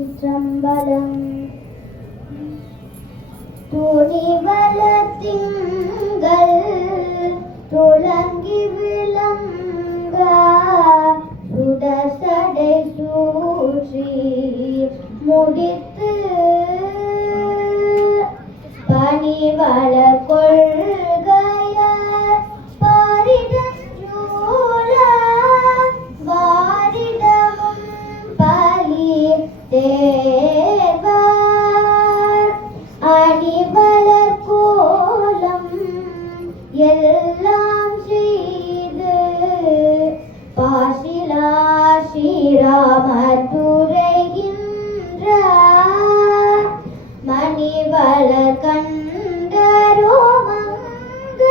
திருச்சிற்றம்பலம். துணிவல திங்கள் துலங்கி விளங்க சுடசடை சூற்றி முடித்து பணிவள கொள்கைய பாரிடஞ்சூழ வாரிடமும் பலி தேவர் அணிவளர் கோலம் எல்லாம் செய்து பாசிலா ஸ்ரீராமதுரைகின்ற மணிவளர் கண்டரோ மங்கைவாட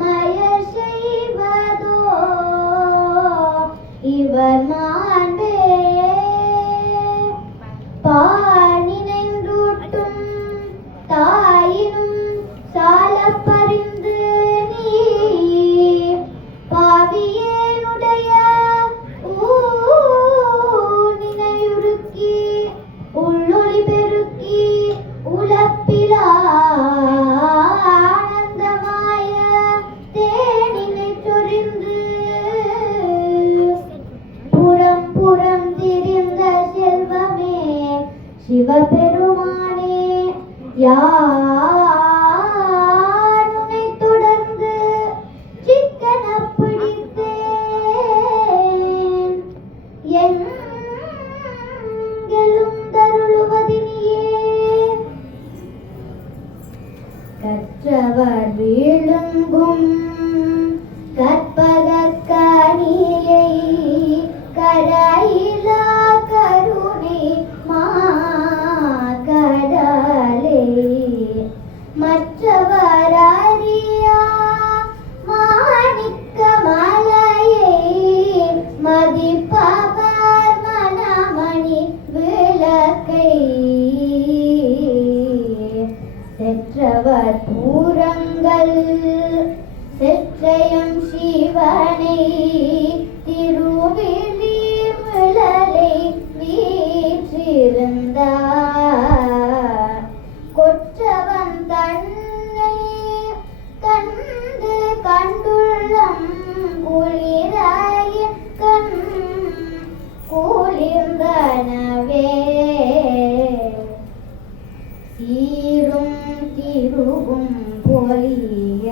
மயர் செய்வதோ இவர் மாண்பே பாணினைந்தூட்டும் தாயினும் சால பறிந்து நீ பாவியேனுடைய ஊனினையுருக்கி உள்ளொளி பெருக்கி உலப்பிலா ஆனந்தமாய தேனினை சொரிந்து புறம் புறம் திரிந்த செல்வமே சிவபெருமானே யாருனை தொடர்ந்து சிக்கன பிடித்தேன் எங்கெலும் தருளுவதினியே கற்றவர் விழுங்கும் கற்பக கனியை கரையிலா கருணை மாகடலே மற்றவர் அறியா மாணிக்க மலையை மதிப்பவர் மனமணி விளக்கை செற்றவர் பூரங்கள் செற்றையம் சிவனை திருவிழி விழலை வீற்றிருந்தார் கொற்றவன் தன்னை கண்டு கண்டுள்ளம் குளிராய கண் குளிர்ந்தனவே சீரும் திருவும் பொலிய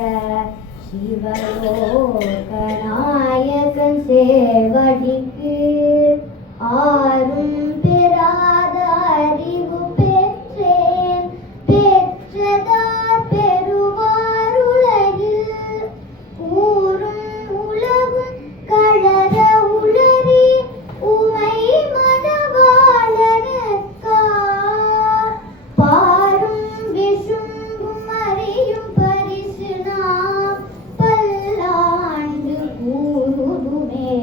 சிவலோகநாயகன் சேவடிக்கு ஆரும் பெறாத அறிவு பெற்றேன் பெற்றதார் பெறுவார் உலகில் ஊரும் உலகும் கழற உளறி உமை மனவாளனுக்கா பாரும் விஷும்பும் அறியும் பரிசு நாம் பல்லாண்டு கூறுதுமே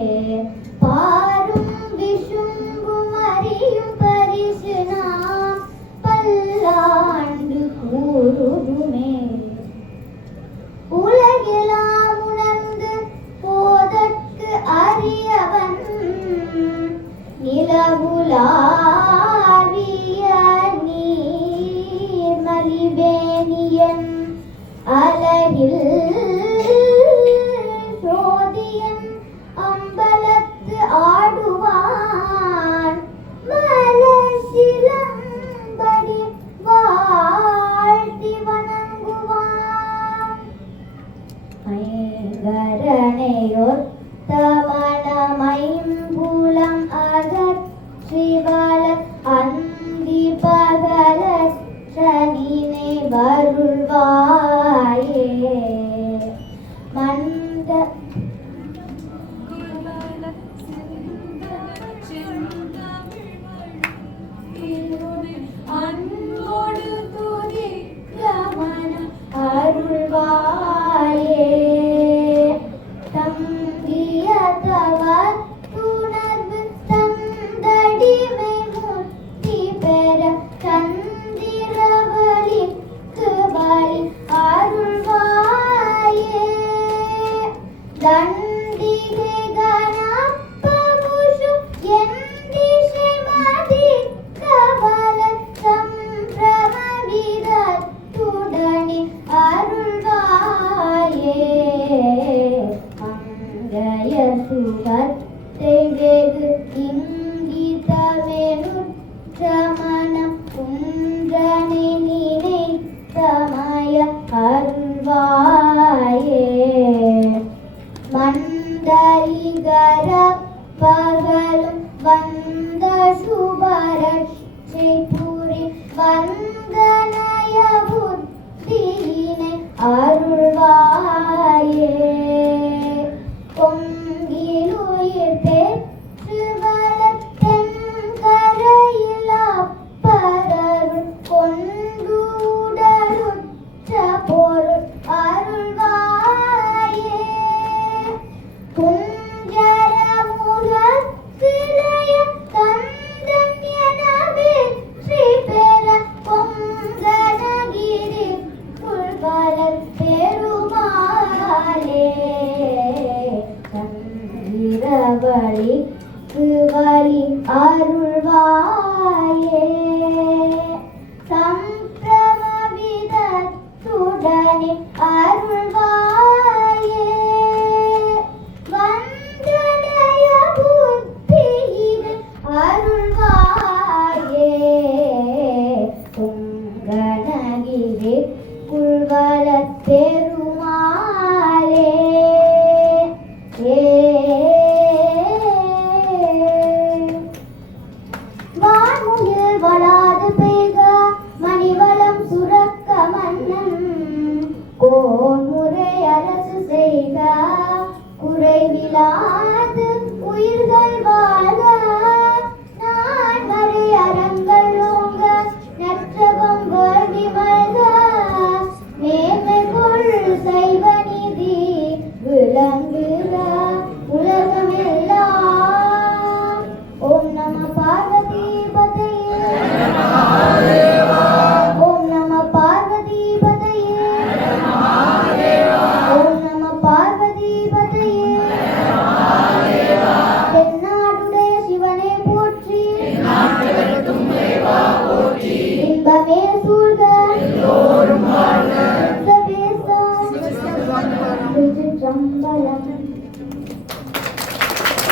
பாரும் விஷும்பும் அறியும் பரிசு நாம் பல்லாண்டு கூறுதுமே உலகெல்லாம் உணர்ந்து போதற்கு அறியவன் நிலவுலாவிய நீர் மலிவேணியன் அலகில் சோதியன் அம்பலத்து ஆடுவான் மலர் சிலம்படி வாழ்த்தி வணங்குவான் ஐங்கரனையொத்த மனமைம்புலம் அகற்றிவள அந்தி பகலற்ற நினைவருள்வாயே மந்த அன்போடு துதிக்கமன அருள்வாயே தங்கிய தவத்துணர்வு தந்தடிமை முத்தி பெற சந்திரவலிக்கு வந்த